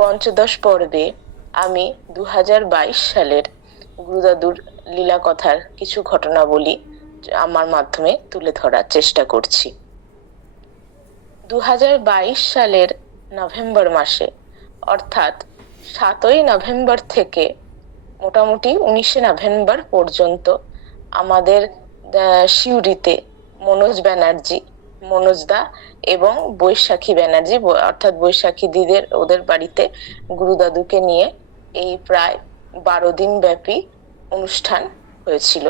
পঞ্চদশ পর্বে আমি 2022 সালের গুরুদাদুর লীলা কথার কিছু ঘটনাবলী আমার মাধ্যমে তুলে ধরার চেষ্টা করছি। 2022 সালের নভেম্বর মাসে, অর্থাৎ 7ই নভেম্বর থেকে মোটামুটি 19শে নভেম্বর পর্যন্ত আমাদের সিউড়িতে মনোজদা এবং বৈশাখী ব্যানার্জি, অর্থাৎ বৈশাখী দিদের ওদের বাড়িতে গুরুদাদুকে নিয়ে এই প্রায় 12 দিন ব্যাপী অনুষ্ঠান হয়েছিল।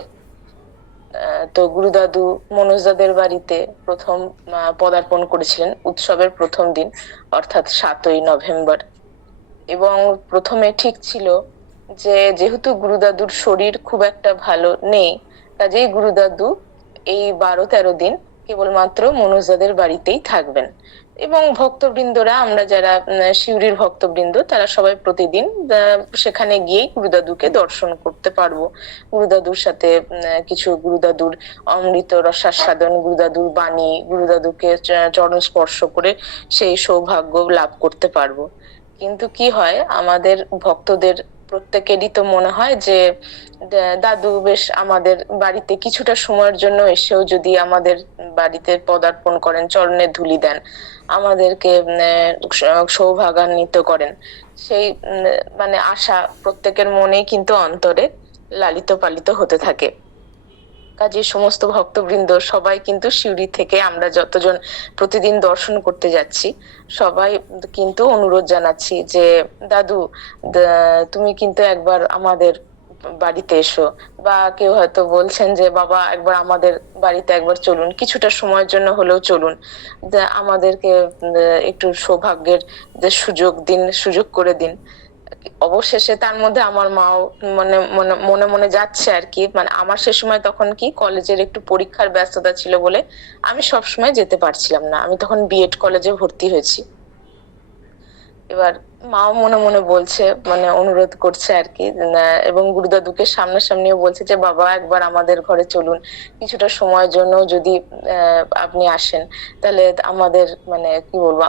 তো গুরুদাদু মনোজদাদের বাড়িতে প্রথম পদার্পণ করেছিলেন উৎসবের প্রথম দিন, অর্থাৎ 7ই নভেম্বর। এবং প্রথমে ঠিক ছিল যে যেহেতু গুরুদাদুর শরীর খুব একটা ভালো নেই, কাজেই গুরুদাদু এই 12-13 দিন কেবলমাত্র মনোজদাদের বাড়িতেই থাকবেন। এবং ভক্তবৃন্দরা, আমরা যারা শিউরির ভক্তবৃন্দ, তারা সবাই প্রতিদিন সেখানে গিয়ে গুরুদাদুকে দর্শন করতে পারবো। গুরুদাদুর সাথে কিছু গুরুদাদুর অমৃত রসাস্বাদন, গুরুদাদুর বাণী, গুরুদাদুকে চরণ স্পর্শ করে সেই সৌভাগ্য লাভ করতে পারবো। কিন্তু কি হয়, আমাদের ভক্তদের প্রত্যেকেরই তো মনে হয় যে দাদু বেশ আমাদের বাড়িতে কিছুটা সময়ের জন্য এসেও যদি আমাদের বাড়িতে পদার্পণ করেন, চরণে ধুলি দেন, আমাদেরকে সৌভাগান্বিত করেন, সেই মানে আশা প্রত্যেকের মনেই কিন্তু অন্তরে লালিত পালিত হতে থাকে। কাজে সমস্ত ভক্তবৃন্দ সবাই কিন্তু সিউড়ি থেকে আমরা যতজন প্রতিদিন দর্শন করতে যাচ্ছি, সবাই কিন্তু অনুরোধ জানাচ্ছি যে দাদু, তুমি কিন্তু একবার আমাদের বাড়িতে এসো। বা কেউ হয়তো বলছেন যে বাবা, একবার আমাদের বাড়িতে একবার চলুন, কিছুটা সময়ের জন্য হলেও চলুন, আমাদেরকে একটু সৌভাগ্যের যে সুযোগ করে দিন। অবশেষে তার মধ্যে আমার মাও মানে মনে মনে যাচ্ছে আর কি। মানে আমার সে সময় তখন কি কলেজের একটু পরীক্ষার ব্যস্ততা ছিল বলে আমি সবসময় যেতে পারছিলাম না। আমি তখন বিএড কলেজে ভর্তি হয়েছি। এবার মাও মনে মনে বলছে, মানে অনুরোধ করছে আর কি, এবং গুরুদাদুকে সামনাসামনিও বলছে যে বাবা, একবার আমাদের ঘরে চলুন, কিছুটা সময়ের জন্য যদি আপনি আসেন, তাহলে আমাদের মানে কি বলবো,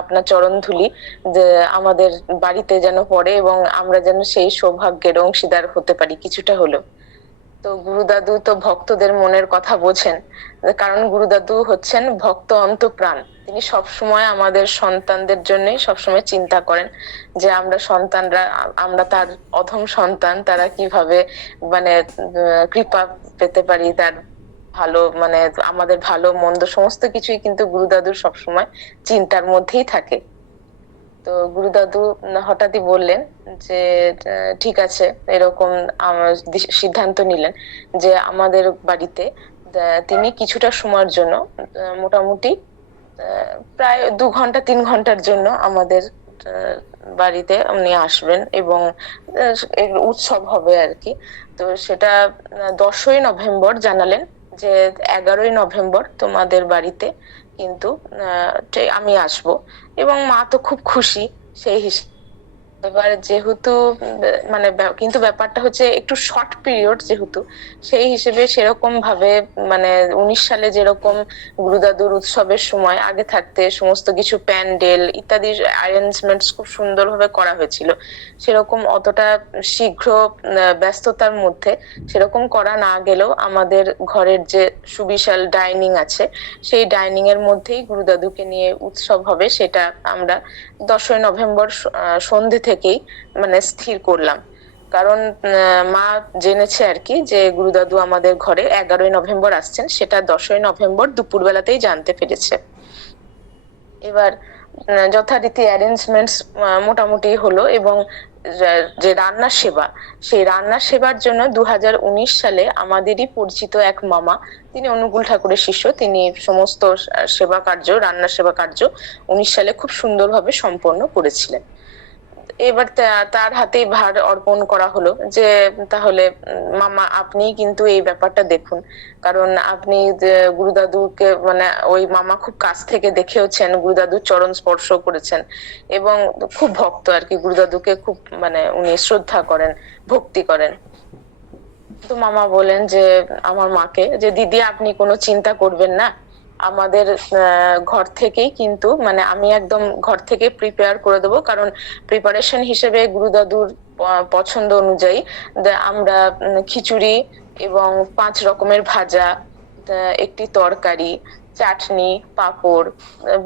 আপনার চরণ ধুলি যে আমাদের বাড়িতে যেন পড়ে এবং আমরা যেন সেই সৌভাগ্যের অংশীদার হতে পারি কিছুটা হলেও। তো গুরুদাদু তো ভক্তদের মনের কথা বোঝেন, কারণ গুরুদাদু হচ্ছেন ভক্ত অন্তপ্রাণ। তিনি সবসময় আমাদের সন্তানদের জন্য সবসময় চিন্তা করেন যে আমরা তার অধম সন্তান, তারা কিভাবে মানে কৃপা পেতে পারি, তার ভালো মানে আমাদের ভালো মন্দ সমস্ত কিছুই কিন্তু গুরুদাদুর সবসময় চিন্তার মধ্যেই থাকে। তো গুরুদাদু হঠাৎই বললেন যে ঠিক আছে, এরকম সিদ্ধান্ত নিলেন যে আমাদের বাড়িতে তিনি কিছুটা সময়ের জন্য, মোটামুটি প্রায় 2 ঘন্টা 3 ঘন্টার জন্য আমাদের বাড়িতে উনি আসবেন এবং উৎসব হবে আর কি। তো সেটা 10ই নভেম্বর জানালেন যে 11ই নভেম্বর তোমাদের বাড়িতে কিন্তু আমি আসব। এবং মা তো খুব খুশি সেই হিসেবে। এবার যেহেতু মানে কিন্তু ব্যাপারটা হচ্ছে একটু শর্ট পিরিয়ড, যেহেতু সেই হিসেবে সেরকম ভাবে মানে 19 সালে যেরকম গুরুদাদুর উৎসবের সময় আগে থাকতে সমস্ত কিছু প্যান্ডেল ইত্যাদি অ্যারেঞ্জমেন্টস খুব সুন্দরভাবে করা হয়েছিল, সেরকম অতটা শীঘ্র ব্যস্ততার মধ্যে সেরকম করা না গেলেও আমাদের ঘরের যে সুবিশাল ডাইনিং আছে, সেই ডাইনিং এর মধ্যেই গুরুদাদুকে নিয়ে উৎসব হবে, সেটা আমরা 10ই নভেম্বর সন্ধে থেকেই মানে স্থির করলাম। কারণ মা জেনেছে আর কি যে গুরুদাদু আমাদের ঘরে 11ই নভেম্বর আসছেন, সেটা 10ই নভেম্বর দুপুরবেলাতেই জানতে পেরেছে। এবার যথারীতি অ্যারেঞ্জমেন্টস মোটামুটি হলো এবং যে রান্নার সেবা, সেই রান্নার সেবার জন্য 2019 সালে আমাদেরই পরিচিত এক মামা, তিনি অনুকূল ঠাকুরের শিষ্য, তিনি সমস্ত রান্নার সেবা কার্য 19 সালে খুব সুন্দরভাবে সম্পন্ন করেছিলেন। এবার তার হাতেই ভার অর্পণ করা হলো যে তাহলে মামা আপনি কিন্তু এই ব্যাপারটা দেখুন, কারণ আপনি গুরুদাদুকে মানে ওই মামা খুব কাছ থেকে দেখেওছেন, গুরুদাদুর চরণ স্পর্শ করেছেন এবং খুব ভক্ত আর কি, গুরুদাদুকে খুব মানে উনি শ্রদ্ধা করেন, ভক্তি করেন। তো মামা বলেন যে আমার মাকে যে দিদি, আপনি কোনো চিন্তা করবেন না, আমাদের ঘর থেকেই কিন্তু মানে আমি একদম ঘর থেকে প্রিপেয়ার করে দেবো, কারণ প্রিপারেশন হিসেবে গুরুদাদুর পছন্দ অনুযায়ী আমরা খিচুড়ি এবং 5 রকমের ভাজা, একটি তরকারি, চাটনি, পাঁপড়,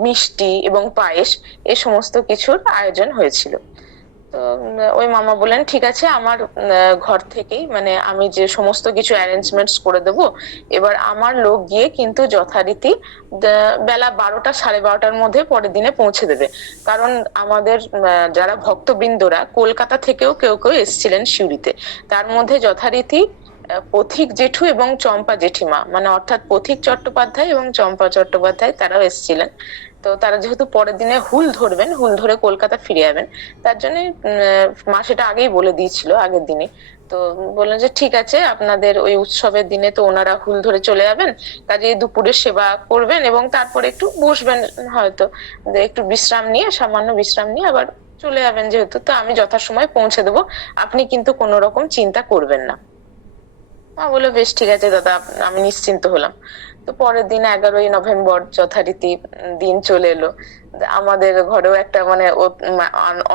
মিষ্টি এবং পায়েস, এই সমস্ত কিছুর আয়োজন হয়েছিল। তো ওই মামা বললেন ঠিক আছে, আমার ঘর থেকেই মানে আমি যে সমস্ত কিছু অ্যারেঞ্জমেন্টস করে দেবো, এবার আমার লোক গিয়ে কিন্তু যথারীতি বেলা 12টা 12:30টার মধ্যে পরের দিনে পৌঁছে দেবে। কারণ আমাদের যারা ভক্তবৃন্দরা কলকাতা থেকেও কেউ কেউ এসেছিলেন সিউড়িতে, তার মধ্যে যথারীতি পথিক জেঠু এবং চম্পা জেঠিমা, মানে অর্থাৎ পথিক চট্টোপাধ্যায় এবং চম্পা চট্টোপাধ্যায় তারাও এসেছিলেন। তো তারা যেহেতু পরের দিনে হুল ধরবেন, হুল ধরে কলকাতা ফিরে যাবেন, তার জন্য মা সেটা আগেই বলে দিয়েছিল আগের দিনে। তো বললেন যে ঠিক আছে, আপনাদের ওই উৎসবের দিনে তো ওনারা হুল ধরে চলে যাবেন, কাজে দুপুরের সেবা করবেন এবং তারপরে একটু বসবেন, হয়তো একটু বিশ্রাম নিয়ে, সামান্য বিশ্রাম নিয়ে আবার চলে যাবেন, যেহেতু তো আমি যথাসময়ে পৌঁছে দেবো, আপনি কিন্তু কোনো রকম চিন্তা করবেন না। মা বললো বেশ ঠিক আছে দাদা, আমি নিশ্চিন্ত হলাম। তো পরের দিন 11ই নভেম্বর যথারীতি দিন চলে এলো। আমাদের ঘরেও একটা মানে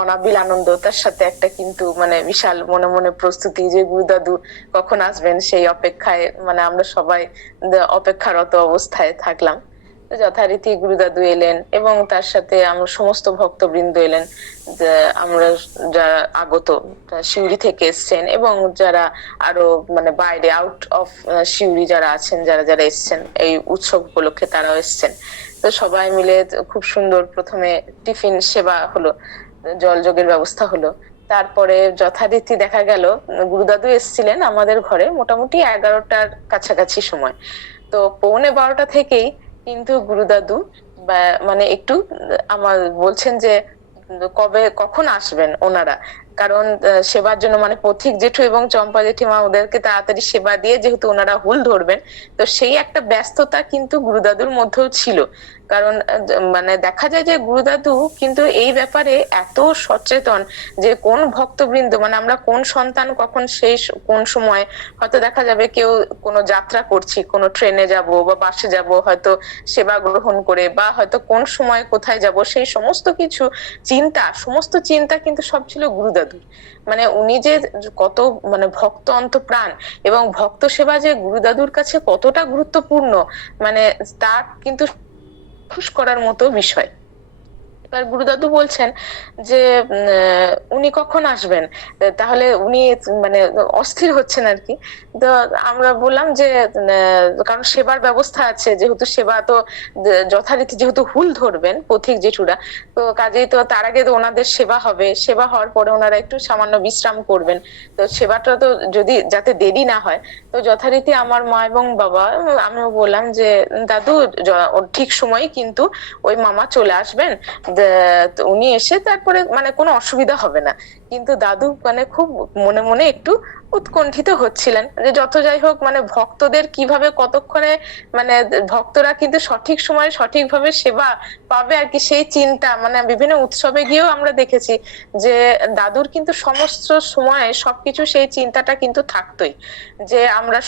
অনাবিল আনন্দ, তার সাথে একটা কিন্তু মানে বিশাল মনে মনে প্রস্তুতি যে গুরুদাদু কখন আসবেন সেই অপেক্ষায়, মানে আমরা সবাই অপেক্ষারত অবস্থায় থাকলাম। যথারীতি গুরুদাদু এলেন এবং তার সাথে আমরা সমস্ত ভক্তবৃন্দ এলেন, আমরা যারা আগত সিউড়ি থেকে এসছেন এবং যারা আরো মানে বাইরে আউট অফ সিউড়ি যারা আছেন, যারা যারা এসছেন এই উৎসব উপলক্ষে তারাও এসছেন। তো সবাই মিলে খুব সুন্দর প্রথমে টিফিন সেবা হলো, জলযোগের ব্যবস্থা হলো। তারপরে যথারীতি দেখা গেল গুরুদাদু এসছিলেন আমাদের ঘরে মোটামুটি 11টার কাছাকাছি সময়। তো 11:45 থেকেই কিন্তু গুরুদাদু মানে একটু আমার বলছেন যে কবে কখন আসবেন ওনারা, কারণ সেবার জন্য মানে পথিক জেঠু এবং চম্পা জেঠিমা ওদেরকে তাড়াতাড়ি সেবা দিয়ে যেহেতু ওনারা হুল ধরবেন, তো সেই একটা ব্যস্ততা কিন্তু গুরুদাদুর মধ্যেও ছিল। কারণ মানে দেখা যায় যে গুরুদাদু কিন্তু এই ব্যাপারে এত সচেতন যে কোন ভক্তবৃন্দ মানে আমরা কোন সন্তান কখন সেই কোন সময় হয়তো দেখা যাবে কেউ কোনো যাত্রা করছি, কোনো ট্রেনে যাব বা বাসে যাব, হয়তো সেবা গ্রহণ করে, বা হয়তো কোন সময় কোথায় যাব, সেই সমস্ত কিছু সমস্ত চিন্তা কিন্তু সব ছিল গুরুদাদুর। মানে উনি যে কত মানে ভক্ত অন্তপ্রাণ এবং ভক্ত সেবা যে গুরুদাদুর কাছে কতটা গুরুত্বপূর্ণ, মানে তা কিন্তু খুশ করার মতো বিষয়। এবার গুরুদাদু বলছেন যে উনি কখন আসবেন, তাহলে উনি মানে অস্থির হচ্ছেন আর কি। তো আমরা বললাম যে কারণ সেবার ব্যবস্থা আছে, যেহেতু সেবা তো যথারীতি যেহেতু হুল ধরবেন পথিক জেঠুরা, তো কাজেই তো তার আগে তো ওনাদের সেবা হবে, সেবা হওয়ার পরে ওনারা একটু সামান্য বিশ্রাম করবেন। তো সেবাটা তো যদি যাতে দেরি না হয়, তো যথারীতি আমার মা এবং বাবা আমিও বললাম যে দাদু ঠিক সময় কিন্তু ওই মামা চলে আসবেন, উনি এসে তারপরে মানে কোনো অসুবিধা হবে না। কিন্তু দাদু মানে খুব মনে মনে একটু উৎকণ্ঠিত হচ্ছিলেন যে যত যাই হোক মানে ভক্তদের কিভাবে কতক্ষণে মানে ভক্তরা কিন্তু সঠিক সময়ে সঠিকভাবে সেবা পাবে আর কি, সেই চিন্তা মানে বিভিন্ন উৎসবে গিয়েও আমরা দেখেছি যে দাদুর কিন্তু সমস্ত সময়ে সবকিছু সেই চিন্তাটা কিন্তু থাকতোই, যে আমরা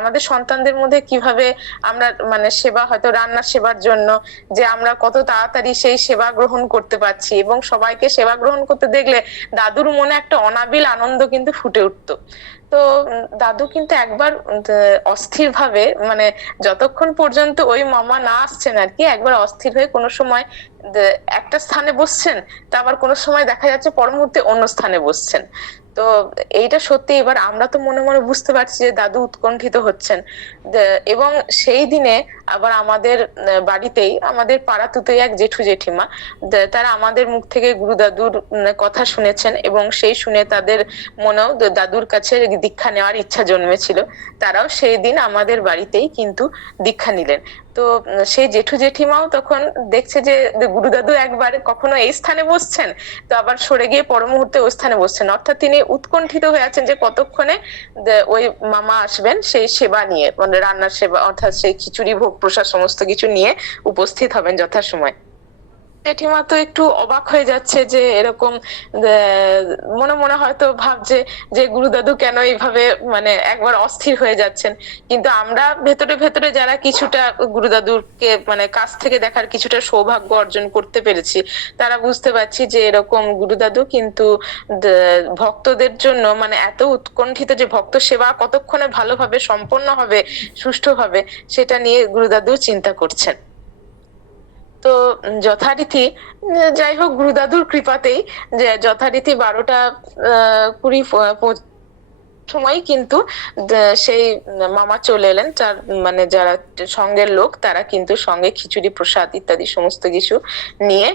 আমাদের সন্তানদের মধ্যে কিভাবে আমরা মানে সেবা, হয়তো রান্নার সেবার জন্য যে আমরা কত তাড়াতাড়ি সেই সেবা গ্রহণ করতে পারছি এবং সবাইকে সেবা গ্রহণ করতে দেখলে দাদুর মনে একটা অনাবিল আনন্দ কিন্তু ফুটে উঠতো। তো দাদু কিন্তু একবার অস্থির ভাবে মানে যতক্ষণ পর্যন্ত ওই মামা না আসছেন আর কি, একবার অস্থির হয়ে কোনো সময় একটা স্থানে বসছেন, তা আবার কোনো সময় দেখা যাচ্ছে পর মুহূর্তে অন্য স্থানে বসছেন। তো এইটা সত্যি এবার আমরা তো মনে মনে বুঝতে পারছি যে দাদু উৎকণ্ঠিত হচ্ছেন। এবং সেই দিনে আবার আমাদের বাড়িতেই আমাদের পাড়াতুতেই এক জেঠু জেঠিমা, তারা আমাদের মুখ থেকে গুরুদাদুর কথা শুনেছেন এবং সেই শুনে তাদের মনেও দাদুর কাছে দীক্ষা নেওয়ার ইচ্ছা জন্মেছিল। তারাও সেই দিন আমাদের বাড়িতেই কিন্তু দীক্ষা নিলেন। তো সেই জেঠু জেঠিমাও তখন দেখছে যে গুরুদাদু একবার কখনো এই স্থানে বসছেন, তো আবার সরে গিয়ে পর মুহূর্তে ওই স্থানে বসছেন, অর্থাৎ তিনি উৎকণ্ঠিত হয়ে আছেন যে কতক্ষণে ওই মামা আসবেন সেই সেবা নিয়ে, মানে রান্নার সেবা অর্থাৎ সেই খিচুড়ি ভোগ প্রসাদ সমস্ত কিছু নিয়ে উপস্থিত হবেন যথাসময়। জেঠিমা তো একটু অবাক হয়ে যাচ্ছে যে এরকম, মনে মনে হয়তো ভাবছে যে গুরুদাদু কেন এইভাবে মানে একবার অস্থির হয়ে যাচ্ছেন। কিন্তু আমরা ভেতরে ভেতরে যারা কিছুটা গুরুদাদুকে মানে কাছ থেকে দেখার কিছুটা সৌভাগ্য অর্জন করতে পেরেছি, তারা বুঝতে পারছি যে এরকম গুরুদাদু কিন্তু ভক্তদের জন্য মানে এত উৎকণ্ঠিত যে ভক্ত সেবা কতক্ষণে ভালোভাবে সম্পন্ন হবে, সুষ্ঠুভাবে, সেটা নিয়ে গুরুদাদু চিন্তা করছেন। তো যথারীতি যাই হোক, গুরুদাদুর কৃপাতেই যে যথারীতি 12টা 20 সময় কিন্তু সেই মামা চলে এলেন। তার মানে যারা সঙ্গের লোক তারা কিন্তু সঙ্গে খিচুড়ি প্রসাদ ইত্যাদি সমস্ত কিছু নিয়ে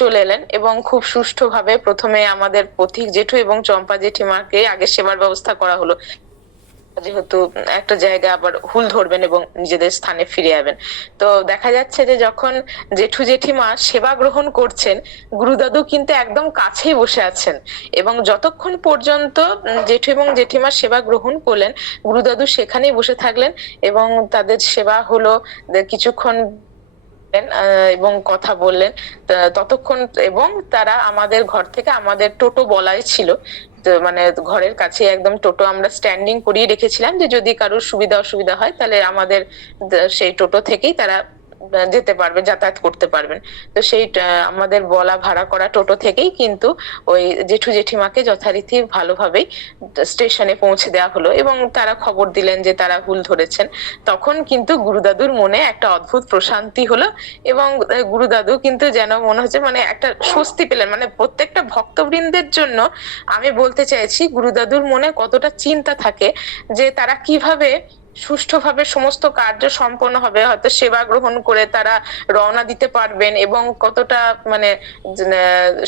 চলে এলেন, এবং খুব সুষ্ঠুভাবে প্রথমে আমাদের পথিক জেঠু এবং চম্পা জেঠিমাকে আগে সেবার ব্যবস্থা করা হলো, যেহেতু একটা জায়গা আবার হুল ধরবেন এবং নিজেদের স্থানে ফিরে যাবেন। তো দেখা যাচ্ছে যে যখন জেঠু জেঠিমা সেবা গ্রহণ করছেন, গুরুদাদু কিন্তু একদম কাছেই বসে আছেন, এবং যতক্ষণ পর্যন্ত জেঠু এবং জেঠিমা সেবা গ্রহণ করলেন, গুরুদাদু সেখানেই বসে থাকলেন এবং তাদের সেবা হলো। কিছুক্ষণ এবং কথা বললেন ততক্ষণ, এবং তারা আমাদের ঘর থেকে, আমাদের টোটো বলাই ছিল, মানে ঘরের কাছে একদম টোটো আমরা স্ট্যান্ডিং করিয়ে রেখেছিলাম যে যদি কারোর সুবিধা অসুবিধা হয় তাহলে আমাদের সেই টোটো থেকেই তারা যেতে পারবে, যাতায়াত করতে পারবেন। তো সেই আমাদের বলা ভাড়া করা টোটো থেকেই কিন্তু ওই জেঠু জেঠিমাকে যথারীতি ভালোভাবেই স্টেশনে পৌঁছে দেওয়া হলো, এবং তারা খবর দিলেন যে তারা হুল ধরেছেন। তখন কিন্তু গুরুদাদুর মনে একটা অদ্ভুত প্রশান্তি হলো, এবং গুরুদাদু কিন্তু যেন মনে হচ্ছে মানে একটা স্বস্তি পেলেন। মানে প্রত্যেকটা ভক্তবৃন্দের জন্য আমি বলতে চাইছি গুরুদাদুর মনে কতটা চিন্তা থাকে যে তারা কিভাবে সুষ্ঠুভাবে সমস্ত কার্য সম্পন্ন হবে, হয়তো সেবা গ্রহণ করে তারা রওনা দিতে পারবেন, এবং কতটা মানে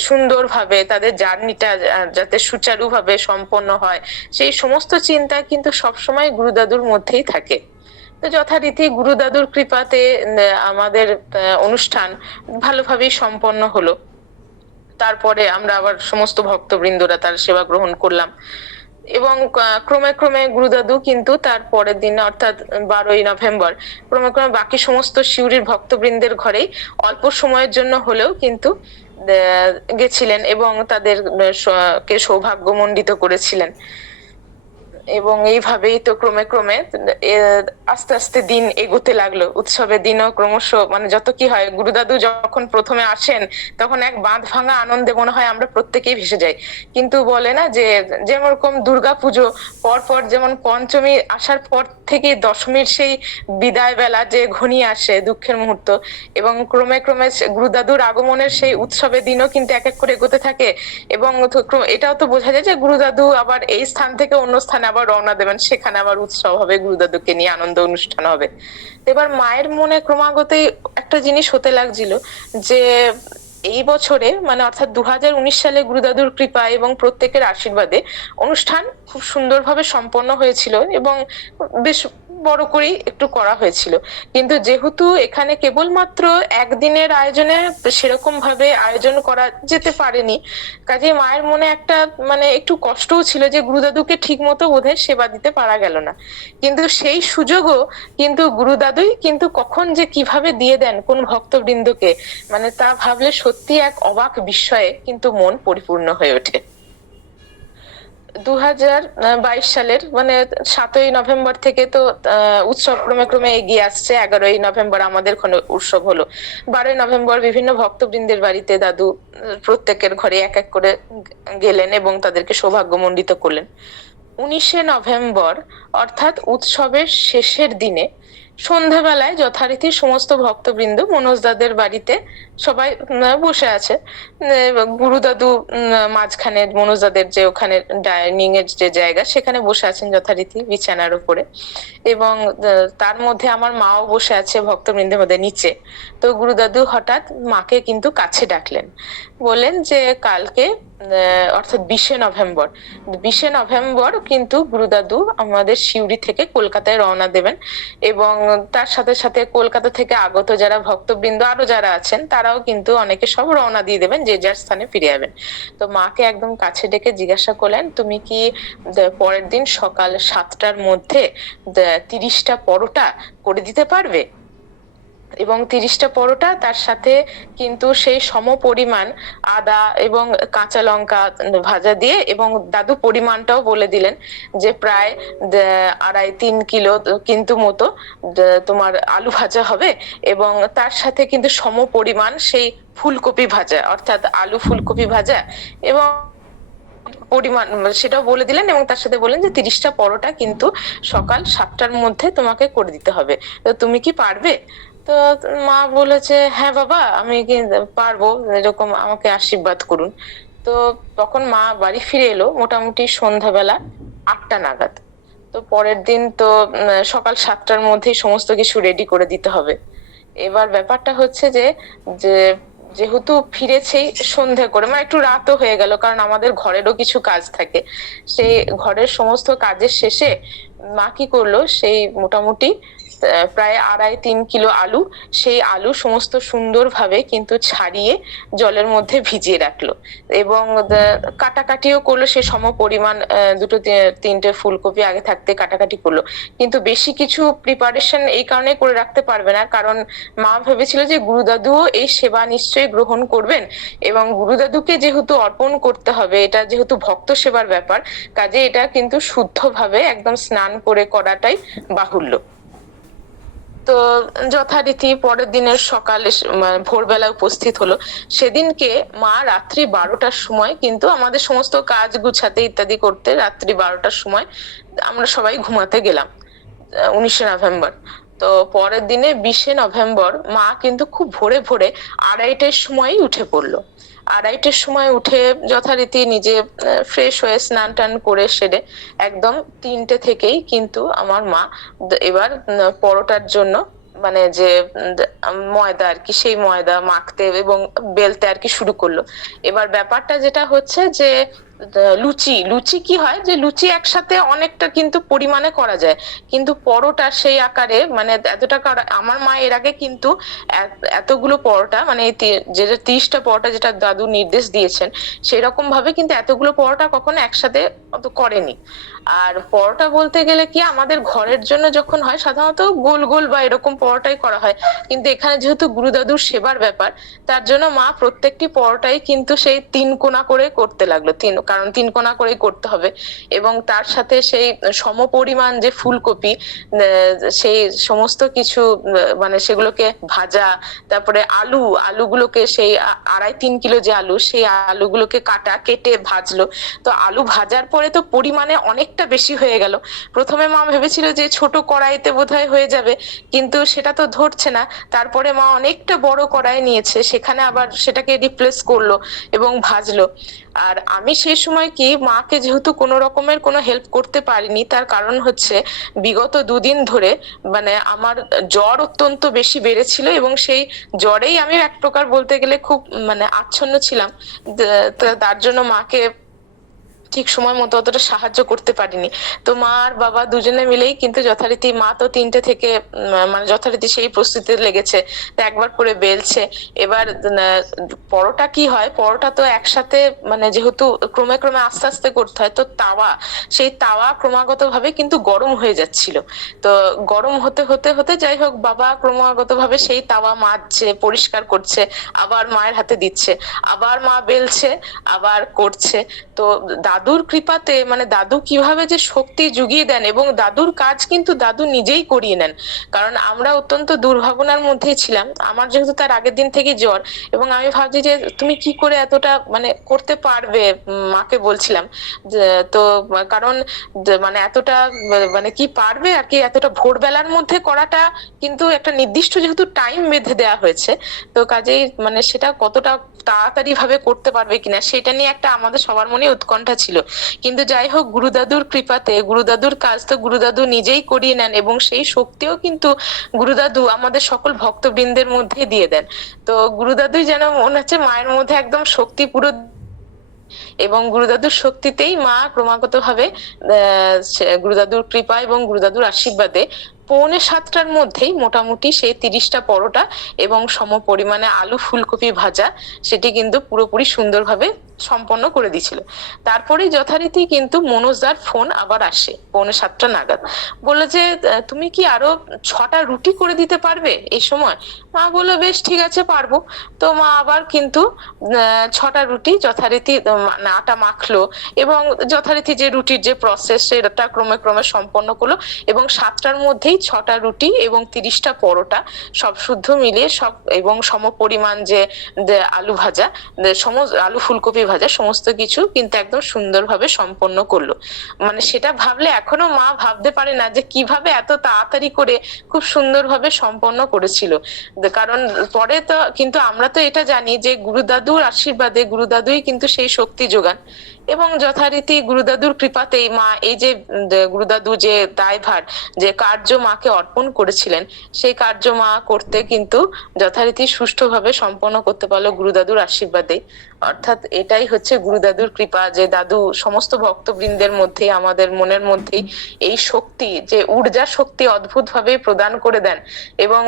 সুন্দরভাবে তাদের জার্নিটা যাতে সুচারুভাবে সম্পন্ন হয়, সেই সমস্ত চিন্তা কিন্তু সবসময় গুরুদাদুর মধ্যেই থাকে। তো যথারীতি গুরুদাদুর কৃপাতে আমাদের অনুষ্ঠান ভালোভাবেই সম্পন্ন হলো। তারপরে আমরা আবার সমস্ত ভক্তবৃন্দরা তার সেবা গ্রহণ করলাম, এবং ক্রমে ক্রমে গুরুদাদু কিন্তু তার পরের দিন অর্থাৎ 12ই নভেম্বর ক্রমে ক্রমে বাকি সমস্ত সিউড়ির ভক্তবৃন্দের ঘরেই অল্প সময়ের জন্য হলেও কিন্তু গেছিলেন এবং তাদের কে সৌভাগ্যমণ্ডিত করেছিলেন। এবং এইভাবেই তো ক্রমে ক্রমে আস্তে আস্তে দিন এগোতে লাগলো, উৎসবের দিনও ক্রমশ মানে যত কি হয়, গুরুদাদু যখন প্রথমে আসেন তখন এক বাঁধ ভাঙা আনন্দে মনে হয় আমরা প্রত্যেকেই ভেসে যাই। কিন্তু বলে না যে যেরকম দুর্গাপুজো পর পর, যেমন পঞ্চমী আসার পর থেকে দশমীর সেই বিদায় বেলা যে ঘনিয়ে আসে দুঃখের মুহূর্ত, এবং ক্রমে ক্রমে গুরুদাদুর আগমনের সেই উৎসবের দিনও কিন্তু এক এক করে এগোতে থাকে, এবং এটাও তো বোঝা যায় যে গুরুদাদু আবার এই স্থান থেকে অন্য স্থানে আবার রওনা দেবেন, সেখানে আবার উৎসব হবে, গুরুদাদুকে নিয়ে আনন্দ অনুষ্ঠান হবে। এবার মায়ের মনে ক্রমাগতই একটা জিনিস হতে লাগছিল যে এই বছরে মানে অর্থাৎ 2019 সালে গুরুদাদুর কৃপা এবং প্রত্যেকের আশীর্বাদে অনুষ্ঠান খুব সুন্দরভাবে সম্পন্ন হয়েছিল, এবং বেশ বড় করেই একটু করা হয়েছিল। কিন্তু যেহেতু এখানে কেবলমাত্র একদিনের আয়োজনে সেরকম ভাবে আয়োজন করা যেতে পারেনি, কাজে মায়ের মনে একটা মানে একটু কষ্টও ছিল যে গুরুদাদুকে ঠিক মতো বোধহয় সেবা দিতে পারা গেল না। কিন্তু সেই সুযোগও কিন্তু গুরুদাদুই কিন্তু কখন যে কিভাবে দিয়ে দেন কোন ভক্তবৃন্দকে, মানে তা ভাবলে সত্যি এক অবাক বিস্ময়ে কিন্তু মন পরিপূর্ণ হয়ে ওঠে। 2022 সালের মানে 7ই নভেম্বর থেকে তো উৎসব ক্রমে ক্রমে এগিয়ে আসছে। 11ই নভেম্বর আমাদের উৎসব হলো। 12ই নভেম্বর বিভিন্ন ভক্তবৃন্দের বাড়িতে দাদু প্রত্যেকের ঘরে এক এক করে গেলেন এবং তাদেরকে সৌভাগ্যমণ্ডিত করলেন। 19শে নভেম্বর অর্থাৎ উৎসবের শেষের দিনে সন্ধ্যাবেলায় যথারীতি সমস্ত ভক্তবৃন্দ মনোজ দাদের বাড়িতে সবাই বসে আছে। গুরুদাদু মাঝখানে, মনোজ দাদের যে ওখানে ডাইনিং এর যে জায়গা সেখানে বসে আছেন যথারীতি বিছানার উপরে, এবং তার মধ্যে আমার মাও বসে আছে ভক্তবৃন্দের মধ্যে নিচে। তো গুরুদাদু হঠাৎ মাকে কিন্তু কাছে ডাকলেন, বললেন যে কালকে অর্থাৎ 20শে নভেম্বর কিন্তু গুরুদাদু আমাদের সিউড়ি থেকে কলকাতায় রওনা দেবেন, এবং তার সাথে সাথে কলকাতা থেকে আগত যারা ভক্তবৃন্দ আরো যারা আছেন তারাও কিন্তু অনেকে সব রওনা দিয়ে দেবেন, যে যার স্থানে ফিরে যাবেন। তো মাকে একদম কাছে ডেকে জিজ্ঞাসা করলেন, তুমি কি পরের দিন সকাল 7টার মধ্যে 30টা পরোটা করে দিতে পারবে? এবং 30টা পরোটা, তার সাথে কিন্তু সেই সম পরিমাণ আদা এবং কাঁচা লঙ্কা ভাজা দিয়ে, এবং দাদু পরিমাণটাও বলে দিলেন যে প্রায় 2.5-3 কিলো কিন্তু মতো তোমার আলু ভাজা হবে, এবং তার সাথে কিন্তু সম পরিমাণ সেই ফুলকপি ভাজা, অর্থাৎ আলু ফুলকপি ভাজা, এবং পরিমাণ সেটাও বলে দিলেন, এবং তার সাথে বললেন যে 30টা পরোটা কিন্তু সকাল 7টার মধ্যে তোমাকে করে দিতে হবে। তো তুমি কি পারবে? তো মা বলেছে, হ্যাঁ বাবা, আমি কি পারবো, এরকম আমাকে আশীর্বাদ করুন। তো তখন মা বাড়ি ফিরে এলো মোটামুটি সন্ধ্যাবেলা 8টা নাগাদ। তো পরের দিন তো সকাল 7টার মধ্যেই সমস্ত কিছু রেডি করে দিতে হবে। এবার ব্যাপারটা হচ্ছে যে যে যেহেতু ফিরেছেই সন্ধে করে, মানে একটু রাতও হয়ে গেল, কারণ আমাদের ঘরেরও কিছু কাজ থাকে। সেই ঘরের সমস্ত কাজের শেষে মা কি করলো, সেই মোটামুটি প্রায় 2.5-3 কিলো আলু, সেই আলু সমস্ত সুন্দরভাবে কিন্তু ছাড়িয়ে জলের মধ্যে ভিজিয়ে রাখলো, এবং কাটাকাটিও করলো সে সম পরিমাণ, দুটো তিনটে ফুলকপি আগে থাকতে কাটাকাটি করলো। কিন্তু বেশি কিছু প্রিপারেশন এই কারণে করে রাখতে পারবে না, কারণ মা ভেবেছিল যে গুরুদাদুও এই সেবা নিশ্চয়ই গ্রহণ করবেন, এবং গুরুদাদুকে যেহেতু অর্পণ করতে হবে, এটা যেহেতু ভক্ত সেবার ব্যাপার, কাজে এটা কিন্তু শুদ্ধভাবে একদম স্নান করে করাটাই বাহুল্য। তো যথারীতি পরের দিনের সকালে ভোরবেলা উপস্থিত হলো। সেদিনকে মা রাত্রি 12টার সময় কিন্তু আমাদের সমস্ত কাজ গুছাতে ইত্যাদি করতে রাত্রি 12টার সময় আমরা সবাই ঘুমাতে গেলাম, 19শে নভেম্বর। তো পরের দিনে 20শে নভেম্বর মা কিন্তু খুব ভোরে ভোরে 2:30টার সময়ই উঠে পড়লো। 2:30টার সময় উঠে যথারীতি নিজে ফ্রেশ হয়ে স্নান টান করে সেরে একদম 3টে থেকেই কিন্তু আমার মা এবার পরোটার জন্য, মানে যে ময়দা আর কি, সেই ময়দা মাখতে এবং বেলতে আর কি শুরু করলো। এবার ব্যাপারটা যেটা হচ্ছে যে লুচি লুচি কি হয়, যে লুচি একসাথে অনেকটা কিন্তু পরিমাণে করা যায়, কিন্তু পরোটা সেই আকারে মানে এতটা আমার মা এর আগে কিন্তু এতগুলো পরোটা, মানে যেটা 30টা পরোটা যেটা দাদু নির্দেশ দিয়েছেন, সেরকম ভাবে কিন্তু এতগুলো পরোটা কখনো একসাথে অত করেনি। আর পরোটা বলতে গেলে কি, আমাদের ঘরের জন্য যখন হয় সাধারণত গোল গোল বা এরকম পরোটাই করা হয়, কিন্তু এখানে যেহেতু গুরুদাদুর সেবার ব্যাপার, তার জন্য মা প্রত্যেকটি পরোটাই কিন্তু সেই 3 কোনা করে করতে লাগলো, কারণ 3 কোনা করে করতে হবে, এবং তার সাথে সেই সমপরিমাণ যে ফুলকপি, সেই সমস্ত কিছু মানে সেগুলোকে ভাজা, তারপরে আলুগুলোকে সেই 2.5-3 কিলো যে আলু, সেই আলুগুলোকে কেটে ভাজলো। তো আলু ভাজার পরে তো পরিমাণে অনেকটা বেশি হয়ে গেল। প্রথমে মা ভেবেছিল যে ছোট কড়াইতে বোধহয় হয়ে যাবে, কিন্তু সেটা তো ধরছে না। তারপরে মা অনেকটা বড় কড়াই নিয়েছে, সেখানে আবার সেটাকে রিপ্লেস করলো এবং ভাজলো। আর আমি সেই সময় কি, মাকে যেহেতু কোনো রকমের কোনো হেল্প করতে পারিনি, তার কারণ হচ্ছে বিগত 2 দিন ধরে মানে আমার জ্বর অত্যন্ত বেশি বেড়েছিল, এবং সেই জ্বরেই আমি এক প্রকার বলতে গেলে খুব মানে আচ্ছন্ন ছিলাম। তার জন্য মাকে ঠিক সময় মতো অতটা সাহায্য করতে পারিনি। তো মা আর বাবা দুজনে মিলেই কিন্তু যথারীতি, মা তো 3টে থেকে মানে যথারীতি সেই প্রস্তুতিতে লেগেছে, তো একবার করে বেলছে। এবার পরোটা কি হয়, পরোটা তো একসাথে মানে যেহেতু ক্রমে ক্রমে আস্তে আস্তে করতে হয়, তো সেই তাওয়া ক্রমাগত ভাবে কিন্তু গরম হয়ে যাচ্ছিল। তো গরম হতে হতে হতে যাই হোক, বাবা ক্রমাগত ভাবে সেই তাওয়া মাজছে, পরিষ্কার করছে, আবার মায়ের হাতে দিচ্ছে, আবার মা বেলছে, আবার করছে। তো দাদুর কৃপাতে মানে দাদু কিভাবে যে শক্তি জুগিয়ে দেন, এবং দাদুর কাজ কিন্তু দাদু নিজেই করিয়ে নেন। কারণ আমরা অত্যন্ত দুর্ভাবনার মধ্যেই ছিলাম, আমার যেহেতু তার আগের দিন থেকে জ্বর, এবং আমি ভাবছি যে তুমি কি করে এতটা মানে করতে পারবে, মাকে বলছিলাম যে তো কারণ মানে এতটা মানে কি পারবে আর কি, এতটা ভোরবেলার মধ্যে করাটা কিন্তু একটা নির্দিষ্ট যেহেতু টাইম বেঁধে দেওয়া হয়েছে, তো কাজেই মানে সেটা কতটা তাড়াতাড়ি ভাবে করতে পারবে কিনা সেটা নিয়ে একটা আমাদের সবার মনে উৎকণ্ঠা ছিল। কিন্তু যাই হোক, গুরুদাদুর কৃপাতে গুরুদাদুর কাজ তো গুরুদাদু নিজেই করিয়ে নেন, এবং সেই শক্তিও কিন্তু গুরুদাদু আমাদের সকল ভক্তবৃন্দের মধ্যে দিয়ে দেন। তো গুরুদাদুই যেন মনে হচ্ছে মায়ের মধ্যে একদম শক্তি পুরো, এবং গুরুদাদুর শক্তিতেই মা ক্রমাগত ভাবে গুরুদাদুর কৃপা এবং গুরুদাদুর আশীর্বাদে 6:45টার মধ্যেই মোটামুটি সেই 30টা পরোটা এবং সম পরিমাণে আলু ফুলকপি ভাজা সেটি কিন্তু পুরোপুরি সুন্দরভাবে সম্পন্ন করে দিয়েছিল। তারপরেই যথারীতি কিন্তু মনোজদার ফোন আবার আসে 6:45টা নাগাদ, বললো যে তুমি কি আরো 6টা রুটি করে দিতে পারবে এই সময়? মা বললো বেশ ঠিক আছে পারবো। তো মা আবার কিন্তু 6টা রুটি যথারীতি আটা মাখলো এবং যথারীতি যে রুটির যে প্রসেস সেটা ক্রমে ক্রমে সম্পন্ন করলো এবং 7টার মধ্যেই 6টা রুটি এবং 30টা পরোটা সব শুদ্ধ মিলিয়ে সব এবং সম পরিমাণ যে আলু ভাজা, আলু ফুলকপি ভাজা সমস্ত কিছু কিন্তু একদম সুন্দরভাবে সম্পন্ন করলো। মানে সেটা ভাবলে এখনো মা ভাবতে পারে না যে কিভাবে এত তাড়াতাড়ি করে খুব সুন্দরভাবে সম্পন্ন করেছিল। কারণ পরে তো কিন্তু আমরা তো এটা জানি যে গুরুদাদুর আশীর্বাদে গুরুদাদুই কিন্তু সেই শক্তি যোগান এবং যথারীতি গুরুদাদুর কৃপাতেই মা এই যে গুরুদাদু যে দায়ভার যে কার্য মাকে অর্পণ করেছিলেন সেই কার্য মা করতে কিন্তু যথারীতি সুষ্ঠুভাবে সম্পন্ন করতে পারলো গুরুদাদুর আশীর্বাদে। অর্থাৎ এটাই হচ্ছে গুরুদাদুর কৃপা যে দাদু সমস্ত ভক্তবৃন্দের মধ্যে আমাদের মনের মধ্যেই এই শক্তি যে ঊর্জা শক্তি অদ্ভুত ভাবে প্রদান করে দেন এবং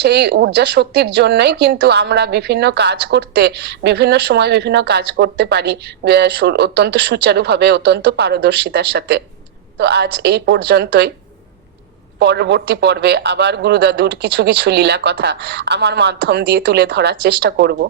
সেই ঊর্জা শক্তির জন্যই কিন্তু আমরা বিভিন্ন কাজ করতে বিভিন্ন সময় বিভিন্ন কাজ করতে পারি অত্যন্ত সুচারুভাবে অত্যন্ত পারদর্শিতার সাথে। তো আজ এই পর্যন্তই। পরবর্তী পর্বে আবার গুরুদাদুর কিছু কিছু লীলা কথা আমার মাধ্যম দিয়ে তুলে ধরার চেষ্টা করব।